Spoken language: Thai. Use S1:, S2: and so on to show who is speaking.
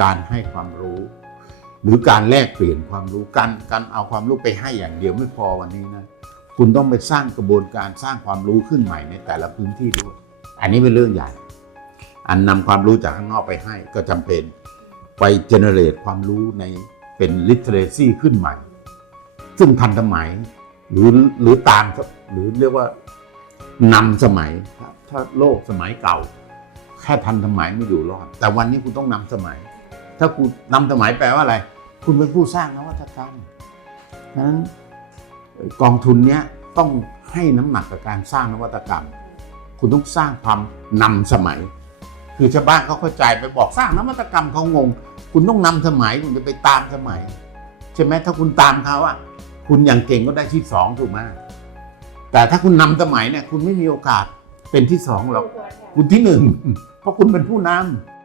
S1: การให้ความรู้ หรือการแลกเปลี่ยนความรู้การการเอาความรู้ไปให้อย่างเดียวไม่พอวันนี้นะคุณต้องไปสร้างกระบวนการสร้างความรู้ขึ้นใหม่ในแต่ละพื้นที่ด้วย อันนี้เป็นเรื่องใหญ่ อันนำความรู้จากข้างนอกไปให้ก็จำเป็นไปเจเนเรตความรู้ในเป็น literacy ขึ้นใหม่ ซึ่งทันสมัยหรือหรือตามหรือเรียกว่านำสมัยถ้าถ้าโลกสมัยเก่า แค่ทันสมัยไม่อยู่รอด แต่วันนี้คุณต้องนำสมัย ถ้าคุณนำสมัยแปลว่าอะไร คุณเป็นผู้สร้างนวัตกรรมฉะนั้นกองทุนเนี้ยต้องให้น้ำหนักกับการสร้างนวัตกรรม คุณต้องสร้างความนำสมัย คือชาวบ้านเขาเข้าใจไปบอกสร้างนวัตกรรมเขางง คุณต้องนำสมัยคุณจะไปตามสมัย ใช่ไหมถ้าคุณตามเขาอะคุณอย่างเก่งก็ได้ที่สองถูกไหมแต่ถ้าคุณนำสมัยเนี่ยคุณไม่มีโอกาสเป็นที่สองหรอกคุณที่หนึ่งเพราะคุณเป็นผู้นำ